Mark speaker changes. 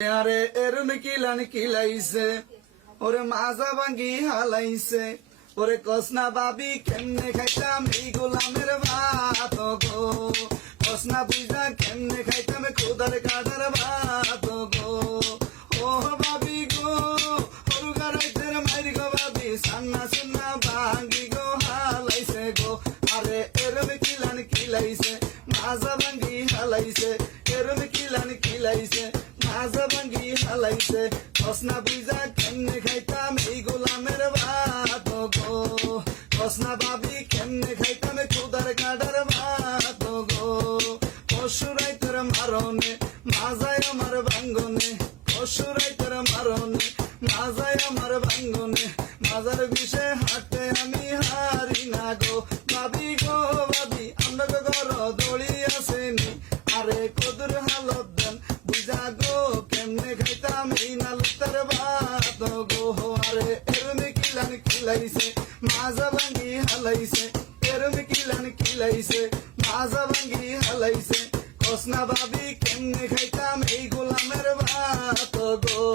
Speaker 1: আরে এরম কিলান কিলাইছে ওরে মাজা ভাঙ্গি হালাইছে ওরে কসনা বাবি কেমনে খাইতাম এই গোলামের ভাত গো কসনা বুঝা কেমনে খাইতাম খুদার কাদার ভাত গো ও বাবি গো হরু গারাইতের মাইরি গো বাবি সান্না সুন্না ভাঙ্গি গো হালাইছে গো আরে এরম কিলান কিলাইছে মাজা ভাঙ্গি হালাইছে হালাইছে কসনা বুঝা কেমনে খাইতাম? এই গোলামের ভাত গো। কসনা বাবি কেমনে খাইতাম? খুদার কাডার ভাত গো। পশুরাই তোর মারনে মাজায় আমার ভাঙ্গনে। পশুরাই তোর মারনে মাজায় আমার ভাঙ্গনে। মাজার বিষে এই নালুতার ভাত গো আরে এরমে কিলান কিলাইছে মাজা ভাঙ্গি হালাইছে এরমে কিলান কিলাইছে মাজা ভাঙ্গি হালাইছে কসনা ভাবি কেমনে খাইতাম এই গোলামের ভাত গো